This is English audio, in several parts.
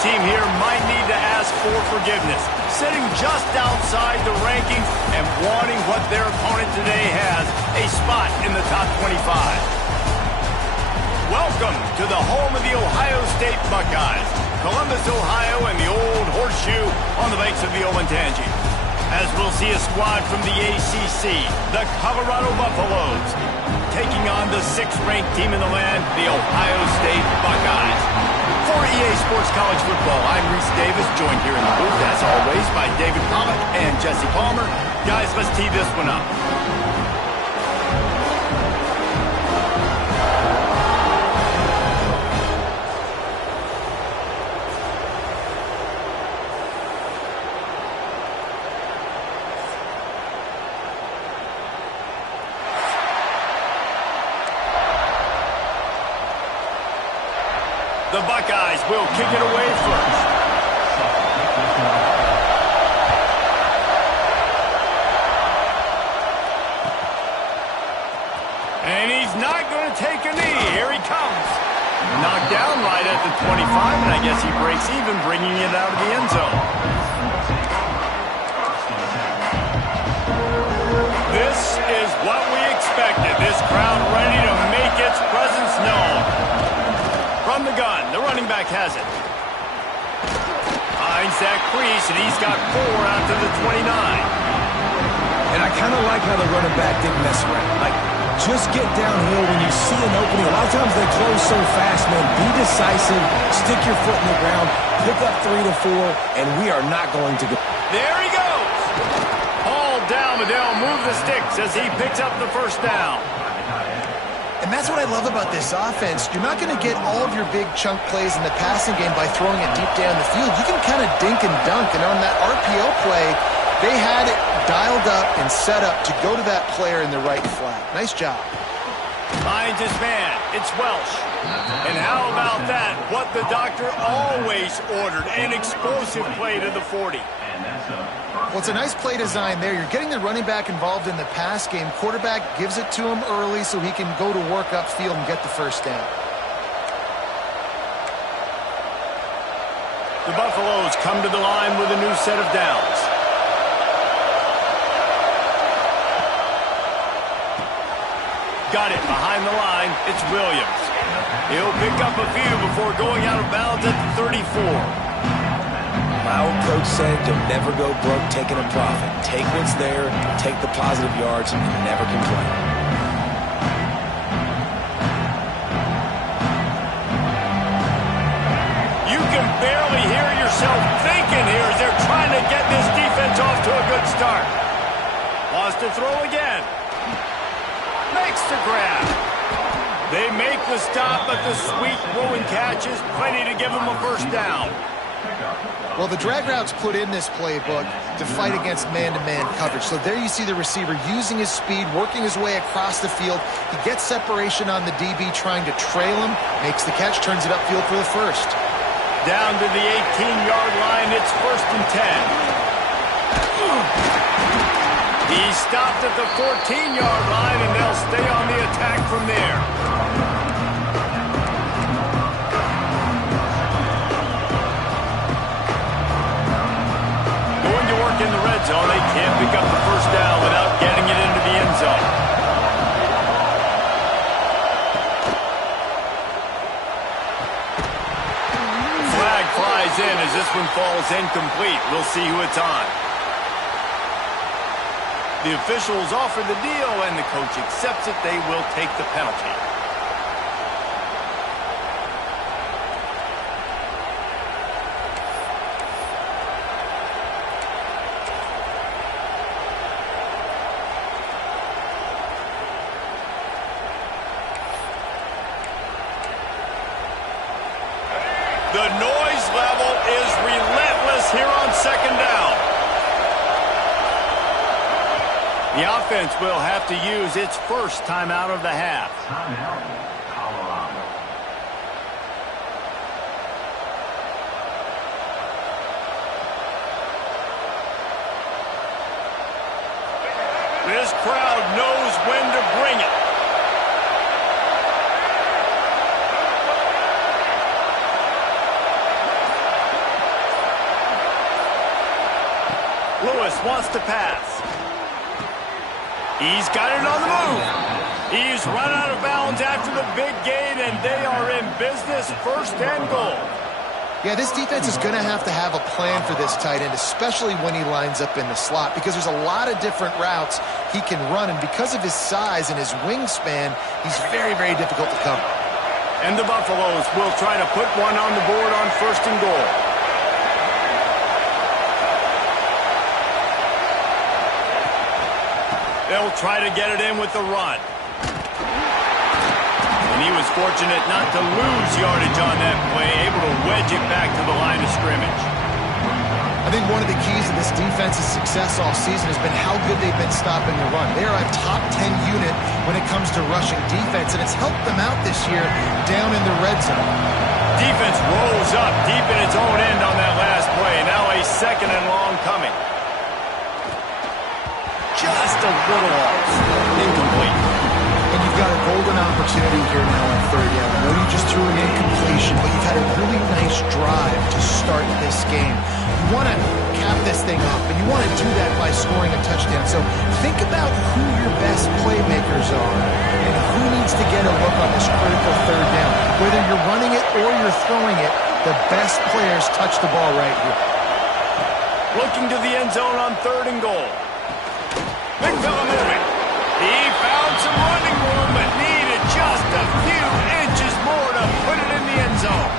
team here might need to ask for forgiveness, sitting just outside the rankings and wanting what their opponent today has, a spot in the top 25. Welcome to the home of the Ohio State Buckeyes, Columbus, Ohio, and the Old Horseshoe on the banks of the Olentangy. As we'll see a squad from the ACC, the Colorado Buffaloes, taking on the 6th-ranked team in the land, the Ohio State Buckeyes. For EA Sports College Football, I'm Reese Davis, joined here in the booth, as always, by David Pollack and Jesse Palmer. Guys, let's tee this one up. The Buckeyes will kick it away first. And he's not going to take a knee. Here he comes. Knocked down right at the 25, and I guess he breaks even, bringing it out of the end zone. This is what we expected. This crowd ready to make its presence known. From the gun, the running back has it. Finds that crease, and he's got 4 out to the 29. And I kind of like how the running back didn't mess around. Like, just get downhill when you see an opening. A lot of times they close so fast, man. Be decisive, stick your foot in the ground, pick up 3 to 4, and we are not going to go. There he goes. Hauled down, but they'll move the sticks as he picks up the first down. And that's what I love about this offense. You're not going to get all of your big chunk plays in the passing game by throwing it deep down the field. You can kind of dink and dunk. And on that RPO play, they had it dialed up and set up to go to that player in the right flat. Nice job. Finds his man. It's Welsh. And how about that? What the doctor always ordered. An explosive play to the 40. Well, it's a nice play design there. You're getting the running back involved in the pass game. Quarterback gives it to him early so he can go to work upfield and get the first down. The Buffaloes come to the line with a new set of downs. Got it behind the line. It's Williams. He'll pick up a few before going out of bounds at the 34. My old coach said you'll never go broke taking a profit. Take what's there, take the positive yards, and never complain. You can barely hear yourself thinking here as they're trying to get this defense off to a good start. Wants to throw again. Makes the grab. They make the stop, but the sweet throwing catch is plenty to give them a first down. Well, the drag route's put in this playbook to fight against man-to-man coverage. So there you see the receiver using his speed, working his way across the field. He gets separation on the DB trying to trail him, makes the catch, turns it upfield for the first. Down to the 18-yard line, it's 1st and 10. He stopped at the 14-yard line, and they'll stay on the attack from there. In the red zone, they can't pick up the first down without getting it into the end zone. Flag flies in as this one falls incomplete. We'll see who it's on. The officials offer the deal, and the coach accepts it. They will take the penalty. The noise level is relentless here on 2nd down. The offense will have to use its first timeout of the half. Timeout, Colorado. This crowd knows when to bring it. Lewis wants to pass. He's got it on the move. He's run out of bounds after the big gain, and they are in business, 1st and goal. Yeah, this defense is going to have a plan for this tight end, especially when he lines up in the slot, because there's a lot of different routes he can run, and because of his size and his wingspan, he's very, very difficult to cover. And the Buffaloes will try to put one on the board on 1st and goal. They'll try to get it in with the run. And he was fortunate not to lose yardage on that play, able to wedge it back to the line of scrimmage. I think one of the keys to this defense's success all season has been how good they've been stopping the run. They are a top 10 unit when it comes to rushing defense, and it's helped them out this year down in the red zone. Defense rolls up deep in its own end on that last play. Now a 2nd and long coming. Just a little off. Incomplete. And you've got a golden opportunity here now on 3rd down. I know you just threw an incompletion, but you've had a really nice drive to start this game. You want to cap this thing up, and you want to do that by scoring a touchdown. So think about who your best playmakers are and who needs to get a look on this critical 3rd down. Whether you're running it or you're throwing it, the best players touch the ball right here. Looking to the end zone on 3rd and goal. Big fella moving. He found some running room, but needed just a few inches more to put it in the end zone.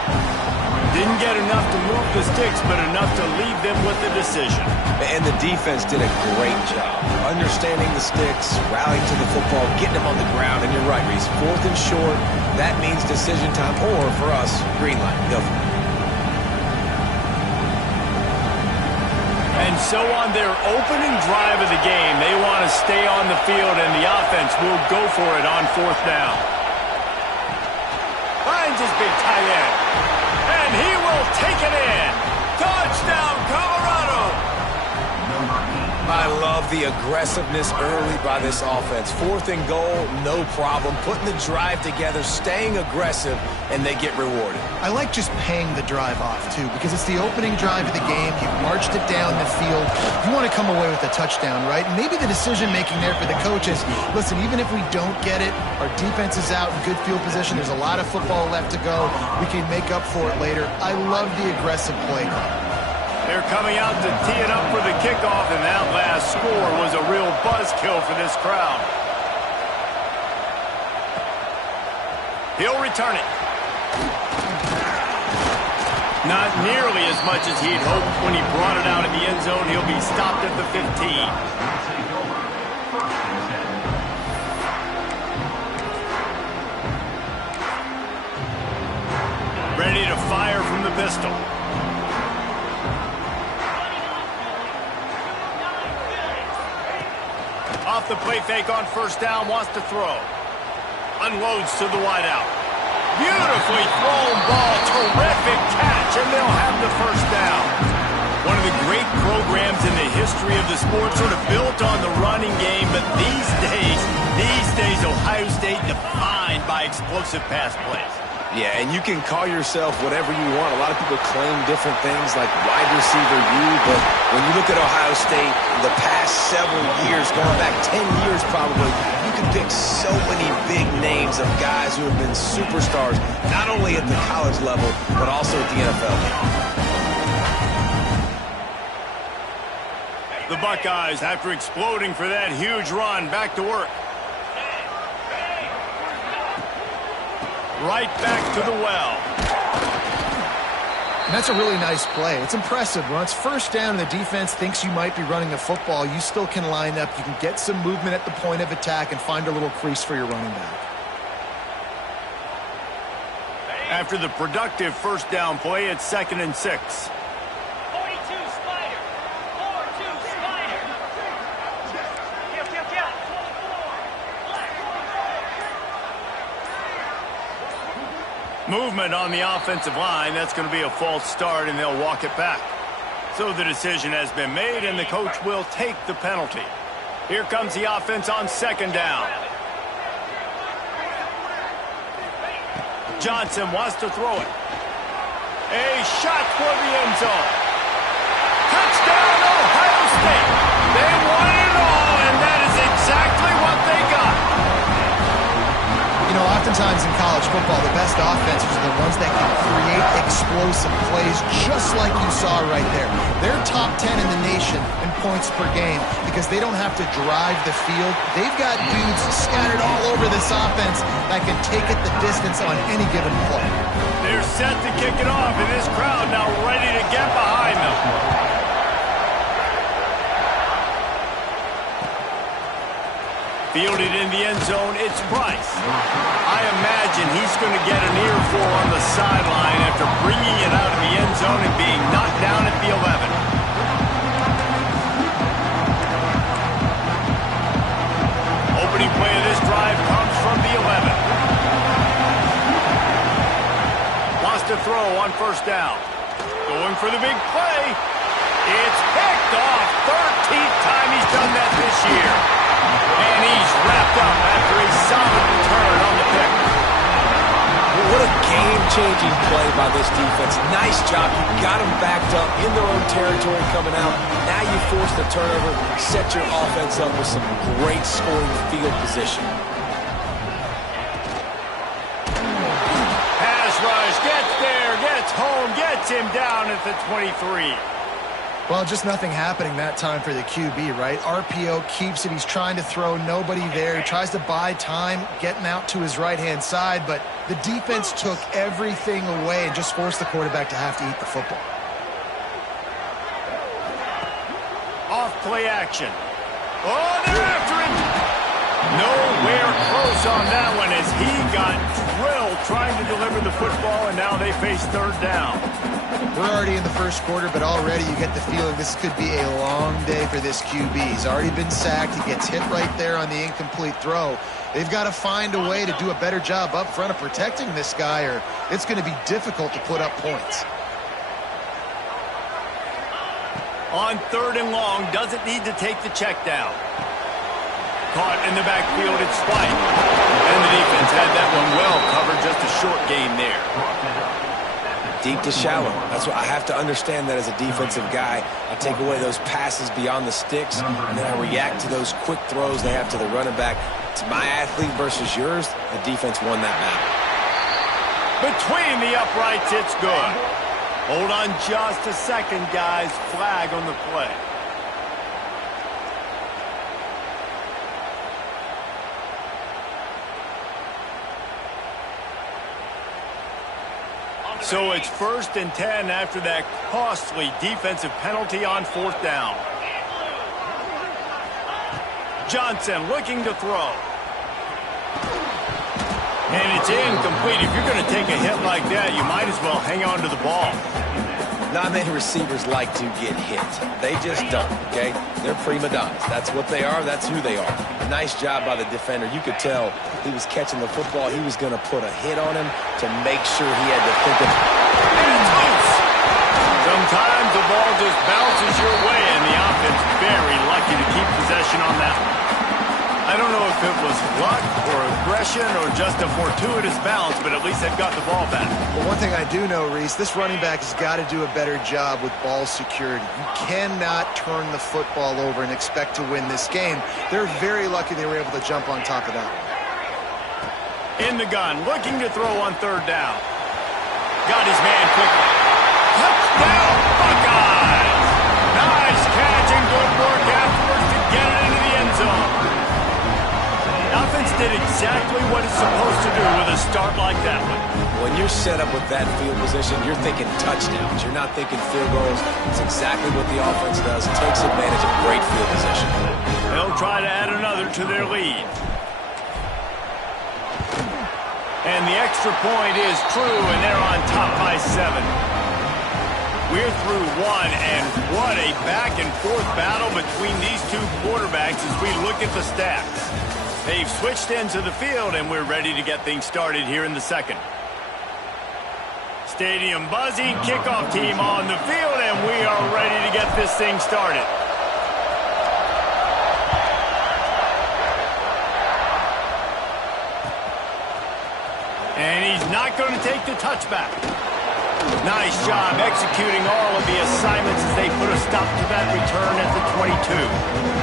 Didn't get enough to move the sticks, but enough to leave them with the decision. And the defense did a great job understanding the sticks, rallying to the football, getting them on the ground. And you're right, Reese, 4th and short, that means decision time, or for us, green light. Go for it. And so on their opening drive of the game, they want to stay on the field, and the offense will go for it on 4th down. Finds his big tight end. And he will take it in. Touchdown, Colorado! I love the aggressiveness early by this offense. 4th and goal, no problem. Putting the drive together, staying aggressive, and they get rewarded. I like just paying the drive off, too, because it's the opening drive of the game. You've marched it down the field. You want to come away with a touchdown, right? And maybe the decision-making there for the coaches, listen, even if we don't get it, our defense is out in good field position. There's a lot of football left to go. We can make up for it later. I love the aggressive play call. They're coming out to tee it up for the kickoff, and that last score was a real buzzkill for this crowd. He'll return it. Not nearly as much as he'd hoped when he brought it out in the end zone. He'll be stopped at the 15. Ready to fire from the pistol. Off the play fake on 1st down, wants to throw. Unloads to the wideout. Beautifully thrown ball, terrific catch, and they'll have the 1st down. One of the great programs in the history of the sport, sort of built on the running game, but these days, Ohio State defined by explosive pass plays. Yeah, and you can call yourself whatever you want. A lot of people claim different things like wide receiver U, but when you look at Ohio State, the past several years, going back 10 years probably, you can pick so many big names of guys who have been superstars, not only at the college level, but also at the NFL. The Buckeyes, after exploding for that huge run, back to work. Right back to the well. And that's a really nice play. It's impressive. When it's 1st down and the defense thinks you might be running the football, you still can line up. You can get some movement at the point of attack and find a little crease for your running back. After the productive 1st down play, it's 2nd and 6. Movement on the offensive line. That's going to be a false start, and they'll walk it back. So the decision has been made, and the coach will take the penalty. Here comes the offense on 2nd down. Johnson wants to throw it. A shot for the end zone. Touchdown, Ohio State. times in college football, the best offenses are the ones that can create explosive plays, just like you saw right there. They're top 10 in the nation in points per game because they don't have to drive the field. They've got dudes scattered all over this offense that can take it the distance on any given play. They're set to kick it off, and this crowd now ready to get behind them. Fielded in the end zone, it's Price. I imagine he's going to get an earful on the sideline after bringing it out of the end zone and being knocked down at the 11. Opening play of this drive comes from the 11. Wants to throw on first down. Going for the big play. It's picked off. 13th time he's done that this year. And he's wrapped up after a solid return on the pick. What a game-changing play by this defense. Nice job. You got them backed up in their own territory coming out. Now you force the turnover, set your offense up with some great scoring field position. Pass rush, gets there, gets home, gets him down at the 23. Well, just nothing happening that time for the QB, right? RPO keeps it. He's trying to throw, nobody there. He tries to buy time, getting out to his right-hand side, but the defense took everything away and just forced the quarterback to have to eat the football. Off play action. Oh, they're after him. Nowhere close on that one as he got drilled trying to deliver the football, and now they face third down. We're already in the first quarter, but already you get the feeling this could be a long day for this QB. He's already been sacked. He gets hit right there on the incomplete throw. They've got to find a way to do a better job up front of protecting this guy, or it's going to be difficult to put up points. On third and long, doesn't need to take the check down. Caught in the backfield, it's Spike. And the defense had that one well covered, just a short gain there. Deep to shallow. That's what I have to understand that as a defensive guy. I take away those passes beyond the sticks, and then I react to those quick throws they have to the running back. It's my athlete versus yours. The defense won that battle. Between the uprights, it's good. Hold on just a second, guys. Flag on the play. So it's 1st and 10 after that costly defensive penalty on fourth down. Johnson looking to throw. And it's incomplete. If you're going to take a hit like that, you might as well hang on to the ball. Not many receivers like to get hit. They just don't, okay? They're prima donnas. That's what they are. That's who they are. Nice job by the defender. You could tell he was catching the football. He was going to put a hit on him to make sure he had to think of. And it's loose. Sometimes the ball just bounces your way, and the offense very lucky to keep possession on that one. I don't know if it was luck or aggression or just a fortuitous bounce, but at least they've got the ball back. Well, one thing I do know, Reese, this running back has got to do a better job with ball security. You cannot turn the football over and expect to win this game. They're very lucky they were able to jump on top of that. In the gun, looking to throw on third down. Got his man quickly. Touchdown, Buckeyes! Nice catch and good work afterwards to get it into the end zone. Offense did exactly what it's supposed to do with a start like that one. When you're set up with that field position, you're thinking touchdowns. You're not thinking field goals. It's exactly what the offense does. It takes advantage of great field position. They'll try to add another to their lead. And the extra point is true, and they're on top by 7. We're through one, and what a back-and-forth battle between these two quarterbacks as we look at the stats. They've switched into the field, and we're ready to get things started here in the second. Stadium buzzing, kickoff team on the field, and we are ready to get this thing started. And he's not going to take the touchback. Nice job executing all of the assignments as they put a stop to that return at the 22.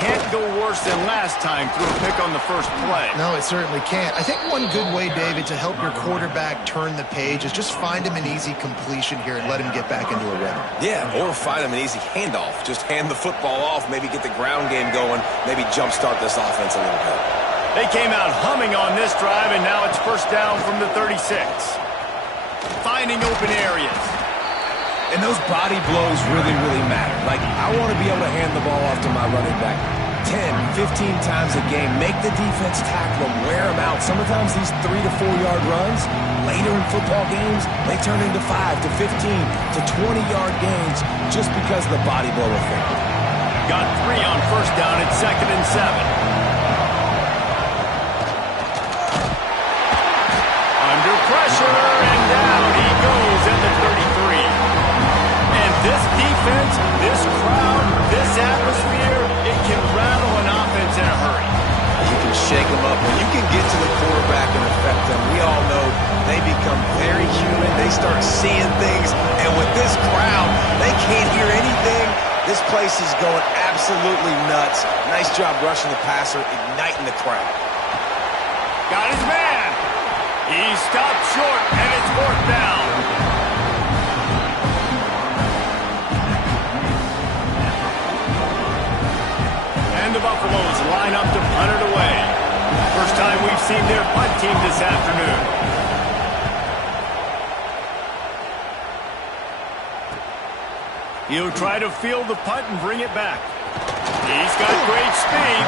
can't go worse than last time through a pick on the first play. No, it certainly can't. I think one good way, David, to help your quarterback turn the page is just find him an easy completion here and let him get back into a rhythm. Yeah, or find him an easy handoff. Just hand the football off, maybe get the ground game going, maybe jumpstart this offense a little bit. They came out humming on this drive, and now it's first down from the 36. Finding open areas. And those body blows really, really matter. Like, I want to be able to hand the ball off to my running back 10, 15 times a game. Make the defense tackle them, wear them out. Sometimes these 3 to 4 yard runs, later in football games, they turn into 5 to 15 to 20-yard gains just because of the body blow effect. Got 3 on first down at 2nd and 7. Under pressure, and down he goes at the 33. And this defense, this crowd, this atmosphere, it can rattle an offense in a hurry. You can shake them up. When you can get to the quarterback and affect them, we all know they become very human. They start seeing things. And with this crowd, they can't hear anything. This place is going absolutely nuts. Nice job rushing the passer, igniting the crowd. Got his man. He stopped short, and it's fourth down. And the Buffaloes line up to punt it away. First time we've seen their punt team this afternoon. He'll try to field the punt and bring it back. He's got great speed.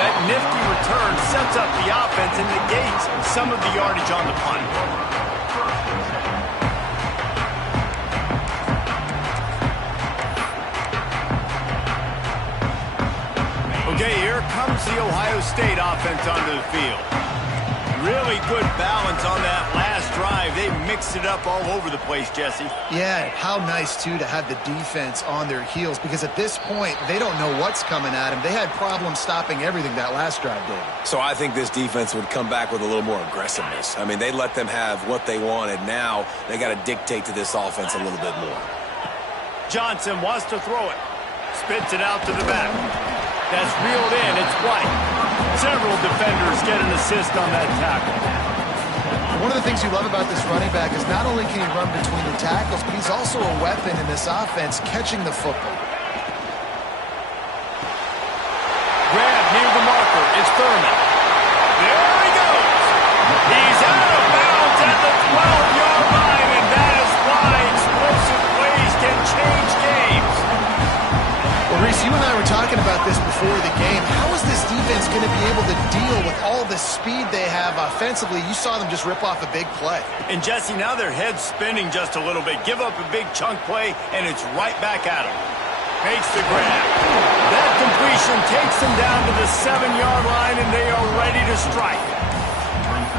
That nifty return sets up the offense and negates some of the yardage on the punt. Okay, here comes the Ohio State offense onto the field. Really good balance on that last drive. They mixed it up all over the place, Jesse. Yeah, how nice, too, to have the defense on their heels, because at this point, they don't know what's coming at them. They had problems stopping everything that last drive, David. So I think this defense would come back with a little more aggressiveness. I mean, they let them have what they wanted. Now they got to dictate to this offense a little bit more. Johnson wants to throw it. Spits it out to the back. That's reeled in. It's White. Several defenders get an assist on that tackle. One of the things you love about this running back is not only can he run between the tackles, but he's also a weapon in this offense catching the football. Grab near the marker. It's Thurman. There he goes. He's out of bounds at the 12-yard line, and that is why explosive plays can change games. Well, Reese, you and I were talking about this before the game. How is this defense going to be able to deal with all the speed they have offensively? You saw them just rip off a big play. And, Jesse, now their head's spinning just a little bit. Give up a big chunk play, and it's right back at them. Makes the grab. That completion takes them down to the 7-yard line, and they are ready to strike.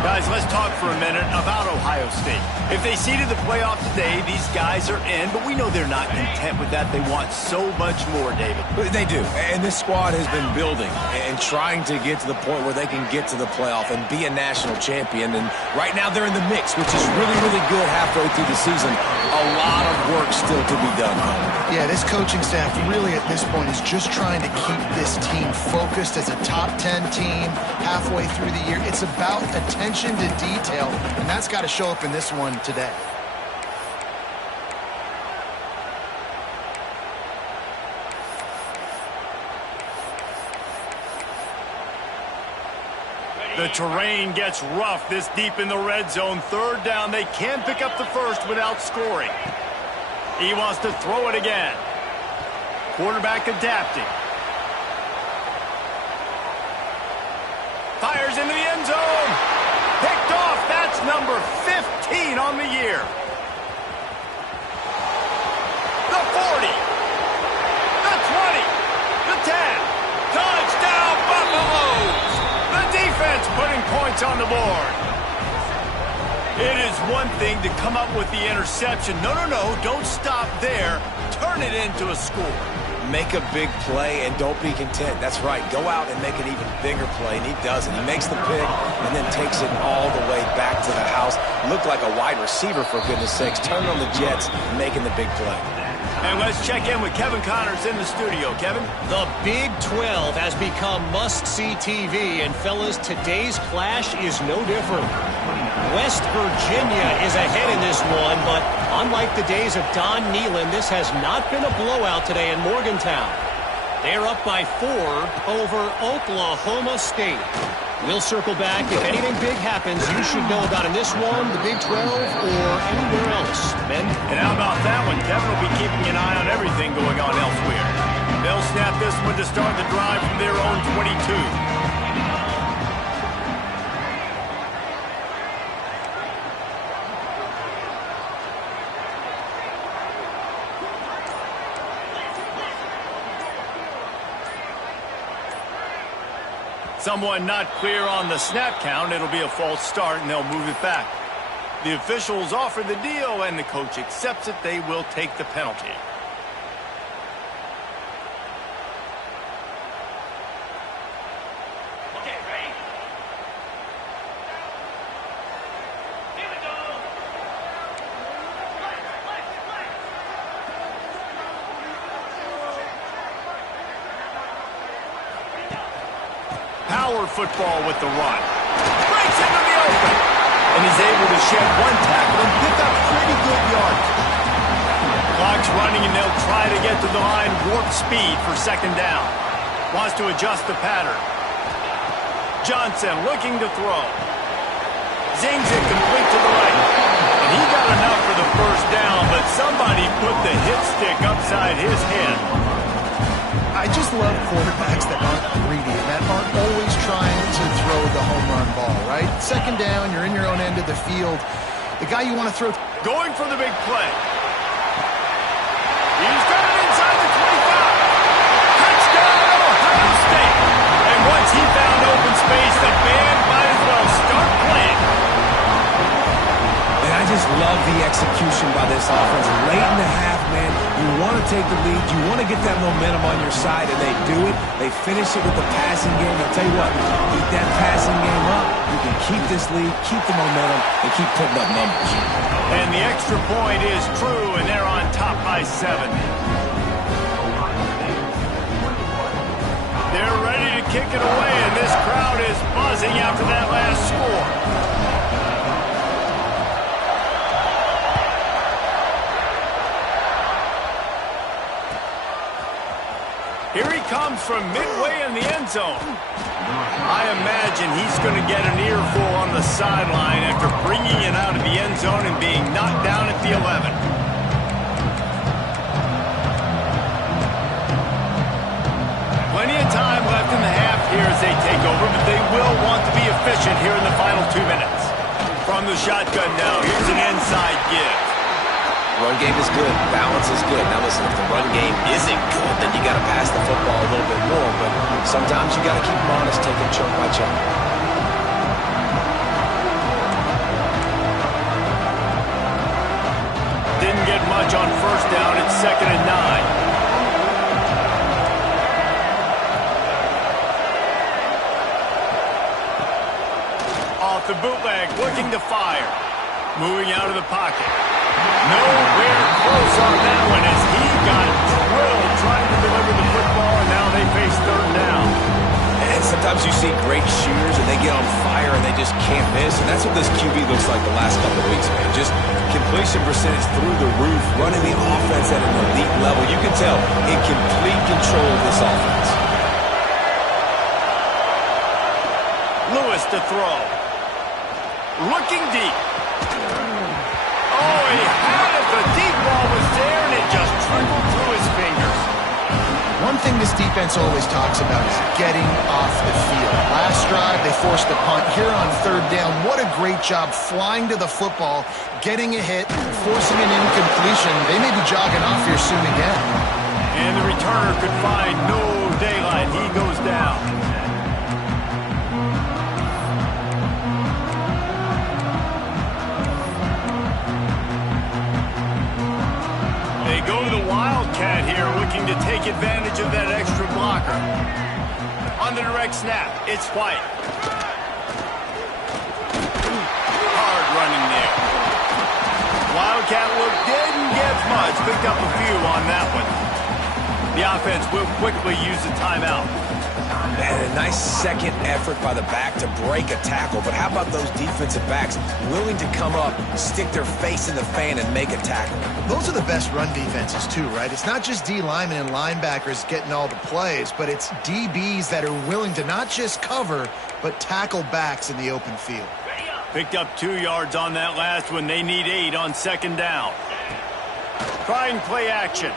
Guys, let's talk for a minute about Ohio State. If they seeded the playoff today, these guys are in, but we know they're not content with that. They want so much more, David. They do, and this squad has been building and trying to get to the point where they can get to the playoff and be a national champion, and right now they're in the mix, which is really, really good halfway through the season. A lot of work still to be done. Yeah, this coaching staff really at this point is just trying to keep this team focused as a top 10 team halfway through the year. It's about attention to detail, and that's got to show up in this one today. The terrain gets rough this deep in the red zone. Third down, they can pick up the first without scoring. He wants to throw it again. Quarterback adapting. Fires into the end zone. Picked off. That's number 15 on the year. The 40. The 20. The 10. Touchdown, Buffaloes. The defense putting points on the board. It is one thing to come up with the interception. No, don't stop there. Turn it into a score. Make a big play and don't be content. That's right. Go out and make an even bigger play, and he does it. He makes the pick and then takes it all the way back to the house. Looked like a wide receiver, for goodness sakes. Turning on the Jets, making the big play. And let's check in with Kevin Connors in the studio. Kevin? The Big 12 has become must-see TV, and fellas, today's clash is no different. West Virginia is ahead in this one, but unlike the days of Don Nehlen, this has not been a blowout today in Morgantown. They're up by 4 over Oklahoma State. We'll circle back. If anything big happens, you should know about in this one, the Big 12, or anywhere else. Men? And how about that one? Kevin will be keeping an eye on everything going on elsewhere. They'll snap this one to start the drive from their own 22. Someone not clear on the snap count. It'll be a false start, and they'll move it back. The officials offer the deal, and the coach accepts it. They will take the penalty. Okay, ready? Here we go. Power football with the run. Breaks into the open. And he's able to shed one tackle and pick up pretty good yards. Clock's running, and they'll try to get to the line warp speed for second down. Wants to adjust the pattern. Johnson looking to throw. Zings it complete to the right. And he got enough for the first down, but somebody put the hit stick upside his head. I just love quarterbacks that aren't greedy and that aren't always trying to throw the home run ball, right? Second down, you're in your own end of the field. The guy you want to throw... Going for the big play. He's got it inside the 25. Touchdown, Ohio State. And once he found open space, the band might as well start playing. And I just love the execution by this offense. Late in the half, man, you want to take the lead. You want to get that momentum on your side, and they do it. They finish it with the passing game. I'll tell you what, keep that passing game up. You can keep this lead, keep the momentum, and keep putting up numbers. And the extra point is true, and they're on top by 7. They're ready to kick it away, and this crowd is buzzing after that last score. Here he comes from midway in the end zone. I imagine he's going to get an earful on the sideline after bringing it out of the end zone and being knocked down at the 11. Plenty of time left in the half here as they take over, but they will want to be efficient here in the final 2 minutes. From the shotgun now, here's an inside give. Run game is good. Balance is good. Now listen, if the run game isn't good, then you got to pass the football a little bit more. But sometimes you got to keep them honest, take it chunk by chunk. Didn't get much on first down. It's 2nd and 9. Off the bootleg, looking to fire. Moving out of the pocket. Nowhere close on that one as he got drilled trying to deliver the football, and now they face 3rd down. And sometimes you see great shooters, and they get on fire, and they just can't miss. And that's what this QB looks like the last couple of weeks, man. Just completion percentage through the roof, running the offense at an elite level. You can tell in complete control of this offense. Lewis to throw. Looking deep. Oh, he had it. The deep ball was there, and it just trickled through his fingers. One thing this defense always talks about is getting off the field. Last drive, they forced the punt. Here on 3rd down, what a great job flying to the football, getting a hit, forcing an incompletion. They may be jogging off here soon again. And the returner could find no daylight. He goes down. They go to the Wildcat here, looking to take advantage of that extra blocker. On the direct snap, it's White. Hard running there. Wildcat look didn't get much. Picked up a few on that one. The offense will quickly use a timeout. And a nice second effort by the back to break a tackle. But how about those defensive backs willing to come up, stick their face in the fan, and make a tackle? Those are the best run defenses too, right? It's not just D linemen and linebackers getting all the plays, but it's DBs that are willing to not just cover, but tackle backs in the open field. Picked up 2 yards on that last one. They need 8 on second down. Trying play action.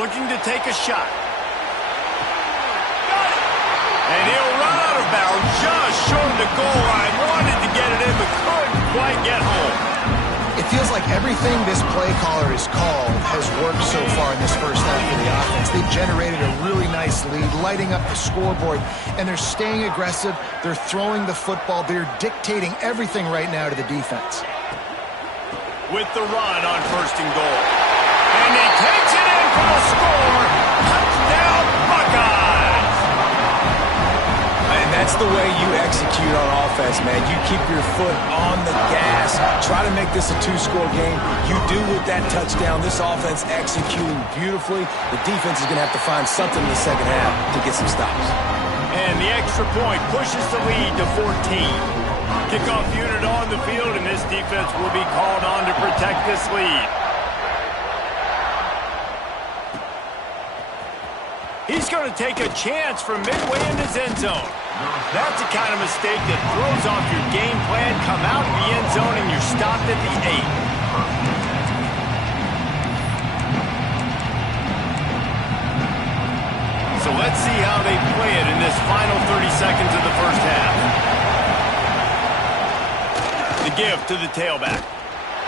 Looking to take a shot. And he'll run out of bounds just short of the goal line. Wanted to get it in, but couldn't quite get home. It feels like everything this play caller has called has worked so far in this first half of the offense. They've generated a really nice lead, lighting up the scoreboard, and they're staying aggressive. They're throwing the football. They're dictating everything right now to the defense. With the run on first and goal. And he takes it in for the score. Touchdown, Buckeyes! And that's the way you execute on offense, man. You keep your foot on the gas. Try to make this a 2-score game. You do with that touchdown. This offense executing beautifully. The defense is going to have to find something in the second half to get some stops. And the extra point pushes the lead to 14. Kickoff unit on the field, and this defense will be called on to protect this lead. He's going to take a chance from midway in his end zone. That's the kind of mistake that throws off your game plan. Come out of the end zone, and you're stopped at the 8. So let's see how they play it in this final 30 seconds of the first half. The give to the tailback.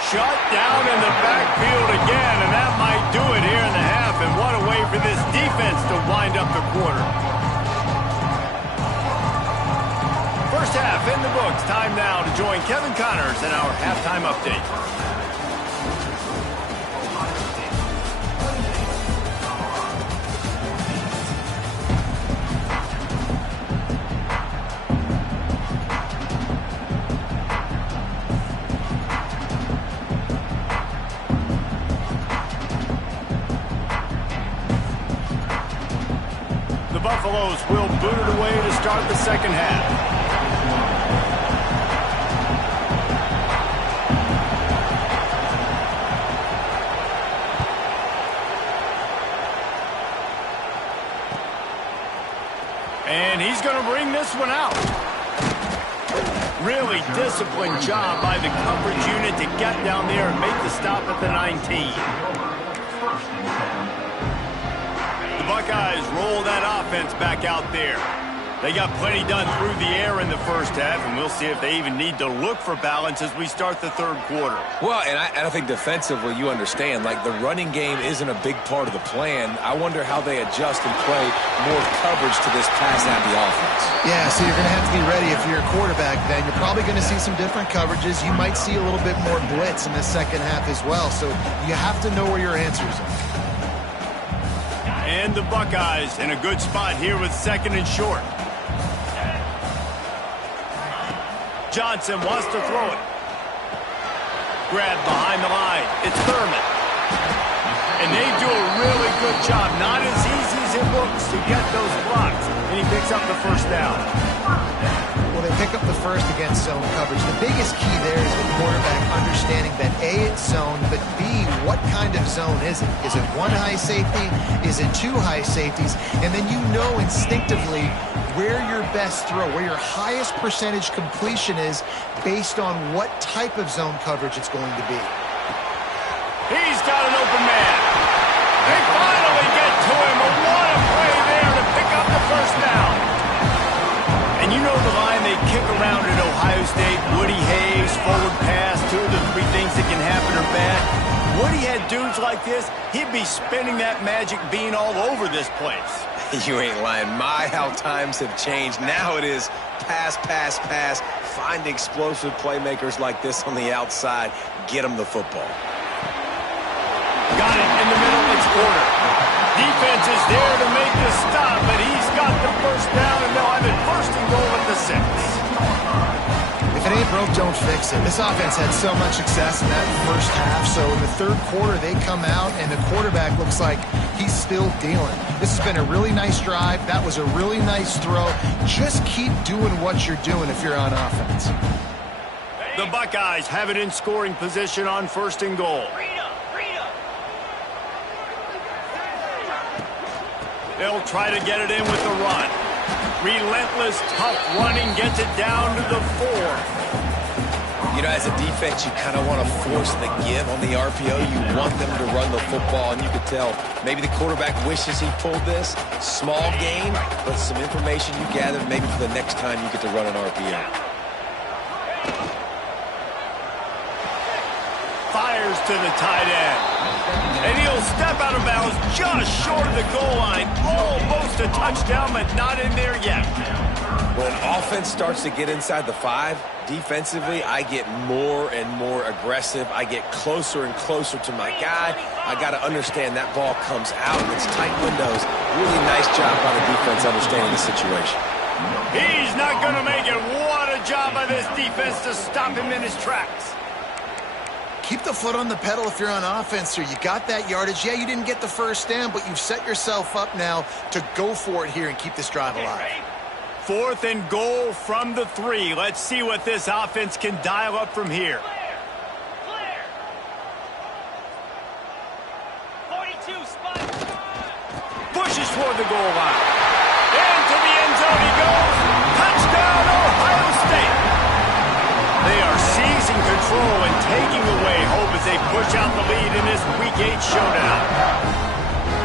Shut down in the backfield again, and that might do it here in the half. And what a way for this defense to wind up the quarter. First half in the books. Time now to join Kevin Connors in our halftime update. Buffaloes will boot it away to start the second half. And he's going to bring this one out. Really disciplined job by the coverage unit to get down there and make the stop at the 19. Buckeyes roll that offense back out there. They got plenty done through the air in the first half, and we'll see if they even need to look for balance as we start the third quarter. Well, and I think defensively, you understand, like the running game isn't a big part of the plan. I wonder how they adjust and play more coverage to this pass-happy offense. Yeah, so you're going to have to be ready if you're a quarterback then. You're probably going to see some different coverages. You might see a little bit more blitz in the second half as well, so you have to know where your answers are. And the Buckeyes in a good spot here with second and short. Johnson wants to throw it. Grab behind the line. It's Thurman. And they do a really good job. Not as easy as it looks to get those blocks. And he picks up the first down. Well, they pick up the first against zone coverage. The biggest key there is the quarterback understanding that A, it's zone, but B, what kind of zone is it? Is it one high safety? Is it two high safeties? And then you know instinctively where your best throw, where your highest percentage completion is based on what type of zone coverage it's going to be. He's got an open man. They finally get to him. A what a play there to pick up the first down. And you know the line they kick around at Ohio State, Woody Hayes, forward pass, 2 of the 3 things that can happen are bad. Woody had dudes like this, he'd be spinning that magic bean all over this place. You ain't lying. My, how times have changed. Now it is pass, pass, pass. Find explosive playmakers like this on the outside. Get them the football. Got it in the middle, it's Porter. Defense is there to make the stop, but he's got the first down, and they'll have it first and goal at the 6. If it ain't broke, don't fix it. This offense had so much success in that first half, so in the third quarter they come out and the quarterback looks like he's still dealing. This has been a really nice drive. That was a really nice throw. Just keep doing what you're doing if you're on offense. The Buckeyes have it in scoring position on 1st and goal. They'll try to get it in with the run. Relentless, tough running gets it down to the 4. You know, as a defense, you kind of want to force the give on the RPO. You want them to run the football, and you could tell maybe the quarterback wishes he pulled this. Small gain, but some information you gathered maybe for the next time you get to run an RPO. Fires to the tight end. And he'll step out of bounds just short of the goal line. Almost a touchdown, but not in there yet. When offense starts to get inside the 5, defensively, I get more and more aggressive. I get closer and closer to my guy. I got to understand that ball comes out. It's tight windows. Really nice job by the defense understanding the situation. He's not going to make it. What a job by this defense to stop him in his tracks. Keep the foot on the pedal if you're on offense here. You got that yardage. Yeah, you didn't get the first down, but you've set yourself up now to go for it here and keep this drive alive. 4th and goal from the 3. Let's see what this offense can dial up from here. Clear. 42 spot. Pushes toward the goal line. Into the end zone he goes. Touchdown, Ohio State. They are seizing control and taking away hope as they push out the lead in this Week 8 showdown.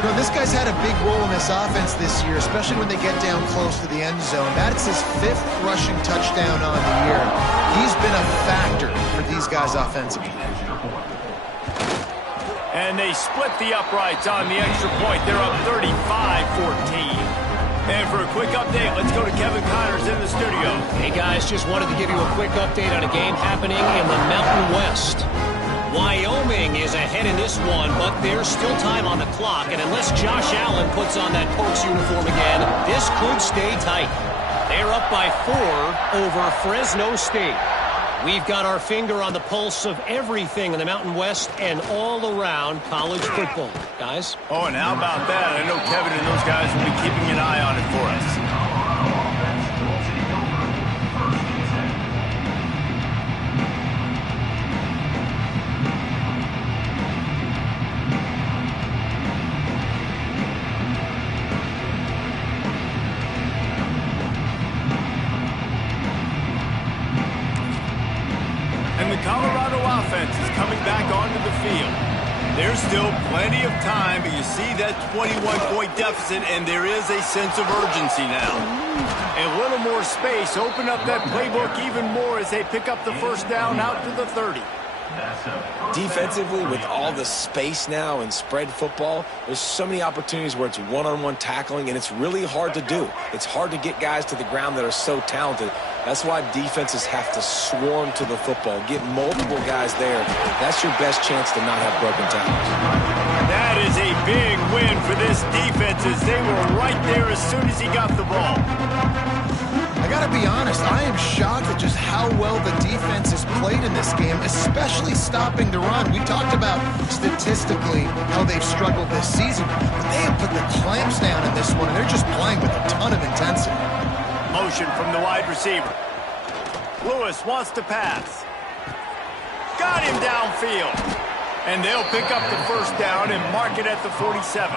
You know, this guy's had a big role in this offense this year, especially when they get down close to the end zone. That's his 5th rushing touchdown on the year. He's been a factor for these guys offensively. And they split the uprights on the extra point. They're up 35-14. And for a quick update, let's go to Kevin Connors in the studio. Hey, guys, just wanted to give you a quick update on a game happening in the Mountain West. Wyoming is ahead in this one, but there's still time on the clock, and unless Josh Allen puts on that Pokes uniform again, this could stay tight. They're up by 4 over Fresno State. We've got our finger on the pulse of everything in the Mountain West and all around college football. Guys? Oh, and how about that? I know Kevin and those guys will be keeping an eye on it for us. Colorado offense is coming back onto the field. There's still plenty of time, but you see that 21-point deficit, and there is a sense of urgency now. A little more space, open up that playbook even more as they pick up the first down out to the 30. Defensively, with all the space now and spread football, there's so many opportunities where it's one-on-one tackling, and it's really hard to do. It's hard to get guys to the ground that are so talented. That's why defenses have to swarm to the football, get multiple guys there. That's your best chance to not have broken tackles. That is a big win for this defense as they were right there as soon as he got the ball. I got to be honest, I am shocked at just how well the defense has played in this game, especially stopping the run. We talked about statistically how they've struggled this season, but they have put the clamps down in this one, and they're just playing with a ton of intensity. Motion from the wide receiver. Lewis wants to pass. Got him downfield. And they'll pick up the first down and mark it at the 47.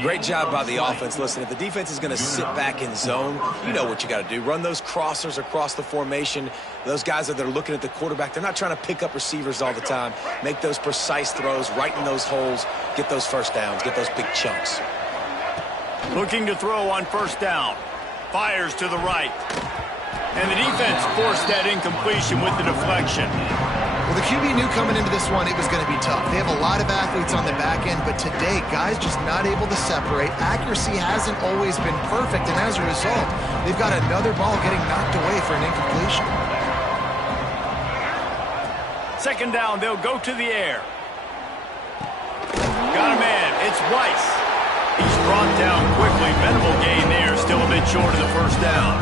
Great job by the offense. Listen, if the defense is going to sit back in zone, you know what you got to do. Run those crossers across the formation. Those guys that are looking at the quarterback, they're not trying to pick up receivers all the time. Make those precise throws, right in those holes, get those first downs, get those big chunks. Looking to throw on first down. Fires to the right. And the defense forced that incompletion with the deflection. Well, the QB knew coming into this one it was going to be tough. They have a lot of athletes on the back end, but today, guys just not able to separate. Accuracy hasn't always been perfect, and as a result, they've got another ball getting knocked away for an incompletion. Second down, they'll go to the air. Got a man, it's Weiss. He's brought down quickly. Minimal gain there, still a bit short of the first down.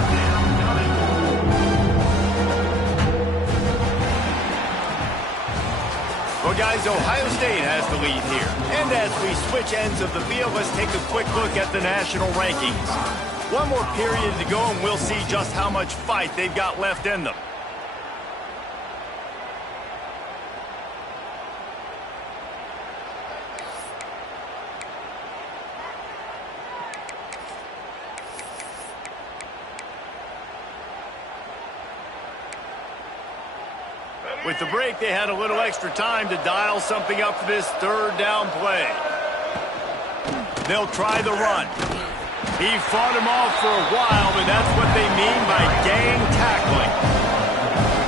Well, guys, Ohio State has the lead here. And as we switch ends of the field, let's take a quick look at the national rankings. One more period to go, and we'll see just how much fight they've got left in them. With the break, they had a little extra time to dial something up for this third down play. They'll try the run. He fought him off for a while, but that's what they mean by gang tackling.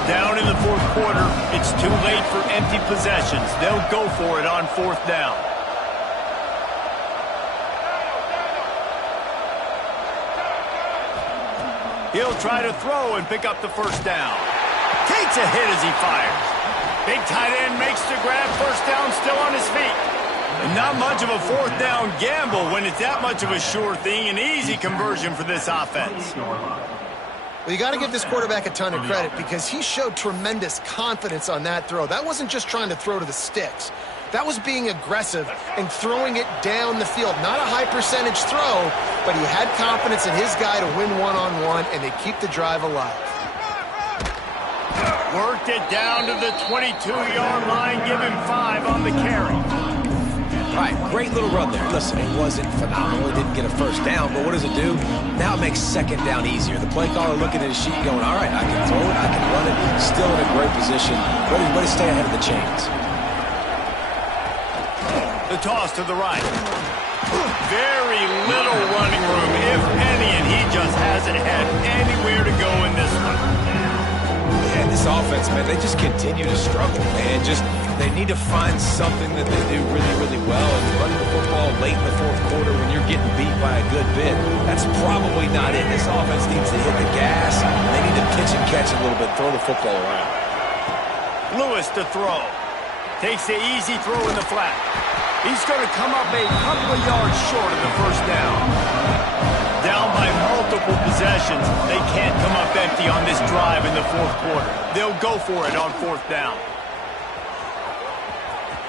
Down in the fourth quarter, it's too late for empty possessions. They'll go for it on fourth down. He'll try to throw and pick up the first down. Takes a hit as he fires. Big tight end makes the grab. First down, still on his feet. And not much of a fourth down gamble when it's that much of a sure thing. An easy conversion for this offense. Well, you got to give this quarterback a ton of credit because he showed tremendous confidence on that throw. That wasn't just trying to throw to the sticks. That was being aggressive and throwing it down the field. Not a high percentage throw, but he had confidence in his guy to win one-on-one, and they keep the drive alive. Worked it down to the 22-yard line. Give him 5 on the carry. All right, great little run there. Listen, it wasn't phenomenal. It didn't get a first down, but what does it do? Now it makes second down easier. The play caller looking at his sheet going, all right, I can throw it, I can run it. Still in a great position. Ready to stay ahead of the chains. The toss to the right. Very little running room, if any, and he just hasn't had anywhere to go in this one. And this offense, man, they just continue to struggle, man. They need to find something that they do really, really well. And running the football late in the fourth quarter when you're getting beat by a good bit, that's probably not it. This offense needs to hit the gas. They need to pitch and catch a little bit, throw the football around. Lewis to throw. Takes the easy throw in the flat. He's going to come up a couple of yards short of the first down. Down by multiple possessions. They can't come up empty on this drive in the fourth quarter. They'll go for it on fourth down.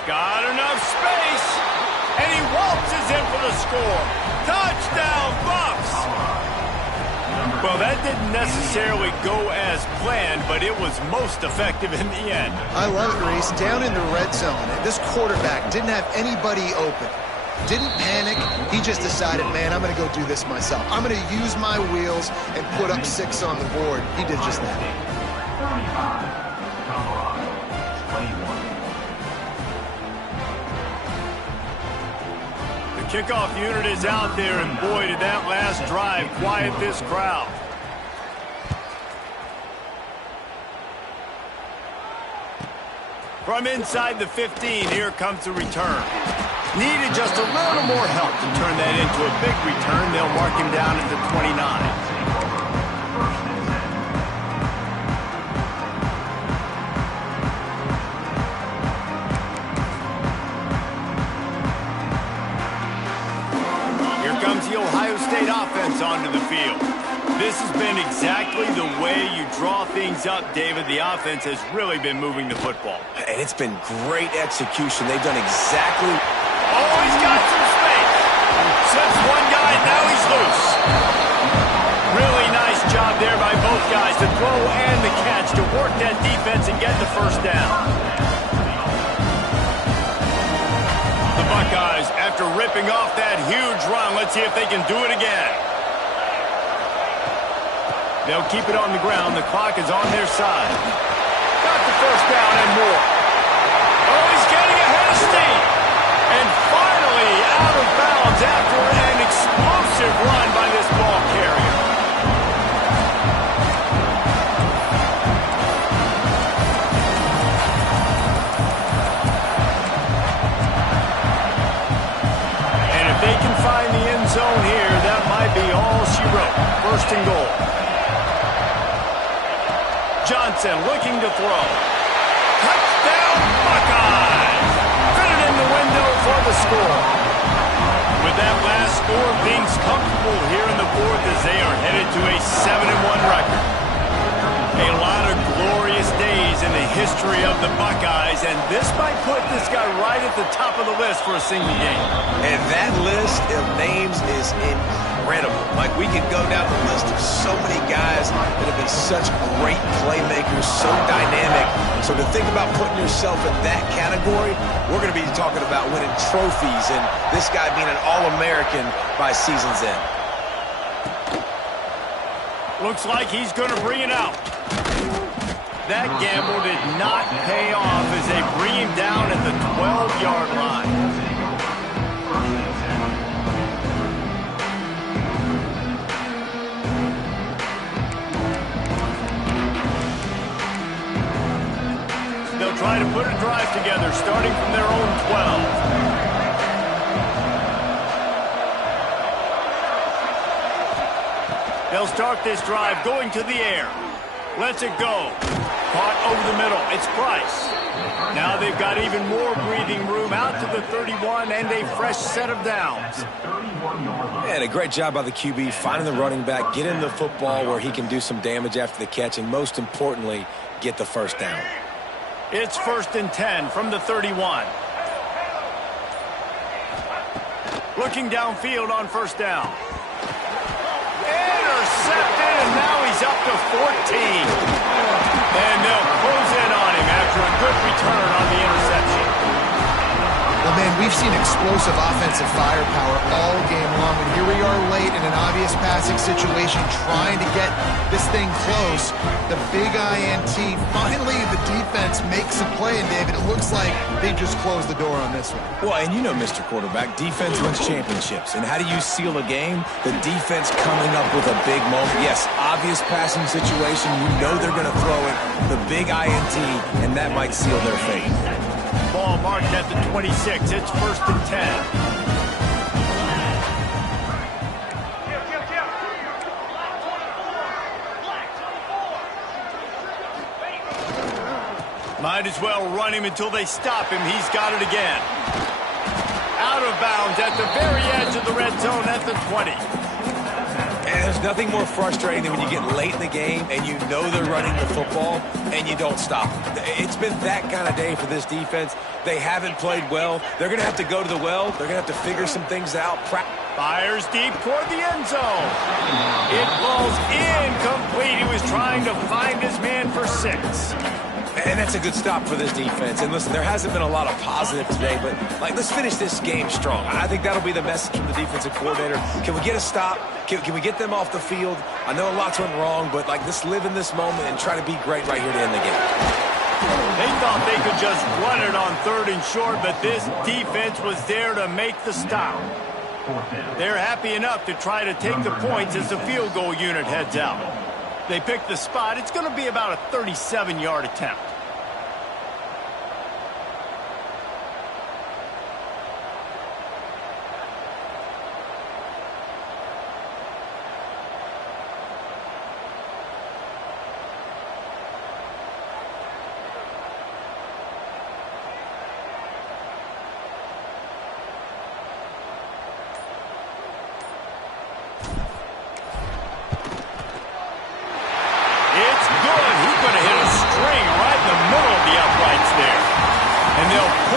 Got enough space, and he waltzes in for the score. Touchdown, Bucks! Well, that didn't necessarily go as planned, but it was most effective in the end. I love it, Reese. Down in the red zone, this quarterback didn't have anybody open. Didn't panic. He just decided, man, I'm going to go do this myself. I'm going to use my wheels and put up 6 on the board. He did just that. 35, 21. The kickoff unit is out there, and boy, did that last drive quiet this crowd. From inside the 15, here comes the return. Needed just a little more help to turn that into a big return. They'll mark him down at the 29. Here comes the Ohio State offense onto the field. This has been exactly the way you draw things up, David. The offense has really been moving the football. And it's been great execution. They've done exactly... Oh, he's got some space. Slips one guy, now he's loose. Really nice job there by both guys, the throw and the catch, to work that defense and get the first down. The Buckeyes, after ripping off that huge run, let's see if they can do it again. They'll keep it on the ground. The clock is on their side. Got the first down and more. Oh, he's getting ahead of steam. And finally out of bounds after an explosive run by this ball carrier. And if they can find the end zone here, that might be all she wrote. First and goal. Johnson looking to throw. Touchdown, Buckeyes! Fitted in the window for the score. With that last score, things comfortable here in the fourth as they are headed to a 7-1 record. A lot of glorious days in the history of the Buckeyes, and this might put this guy right at the top of the list for a single game. And that list of names is incredible. Like, we could go down the list of so many guys that have been such great playmakers, so dynamic. So to think about putting yourself in that category, we're going to be talking about winning trophies and this guy being an All-American by season's end. Looks like he's going to bring it out. That gamble did not pay off as they bring him down at the 12-yard line. They'll try to put a drive together, starting from their own 12. They'll start this drive going to the air. Lets it go. Caught over the middle. It's Price. Now they've got even more breathing room out to the 31 and a fresh set of downs. And a great job by the QB finding the running back, getting the football where he can do some damage after the catch, and most importantly, get the first down. It's 1st and 10 from the 31. Looking downfield on first down. Intercepted, and now he's up to 14. And they'll close in on him after a good return on the interception. Well, man, we've seen explosive offensive firepower all game long, and here we are late in an obvious passing situation trying to get this thing close. The big INT, finally the defense makes a play, and David, it looks like they just closed the door on this one. Well, and you know, Mr. Quarterback, defense wins championships. And how do you seal a game? The defense coming up with a big moment. Yes, obvious passing situation. You know they're going to throw it. The big INT, and that might seal their fate. Ball marked at the 26. It's 1st and 10. Might as well run him until they stop him. He's got it again. Out of bounds at the very edge of the red zone at the 20. And there's nothing more frustrating than when you get late in the game and you know they're running the football and you don't stop them. It's been that kind of day for this defense. They haven't played well. They're going to have to go to the well. They're going to have to figure some things out. Fires deep toward the end zone. It falls incomplete. He was trying to find his man for 6. And that's a good stop for this defense. And listen, there hasn't been a lot of positive today, but let's finish this game strong. I think that'll be the message from the defensive coordinator. Can we get a stop? Can we get them off the field? I know lots went wrong, but let's live in this moment and try to be great right here to end the game. They thought they could just run it on 3rd and short, but this defense was there to make the stop. They're happy enough to try to take the points as the field goal unit heads out. They picked the spot. It's going to be about a 37-yard attempt.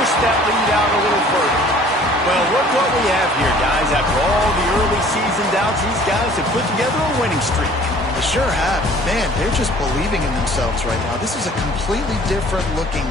That lead out a little further. Well, look what we have here, guys. After all the early season doubts, these guys have put together a winning streak. They sure have. Man, they're just believing in themselves right now. This is a completely different looking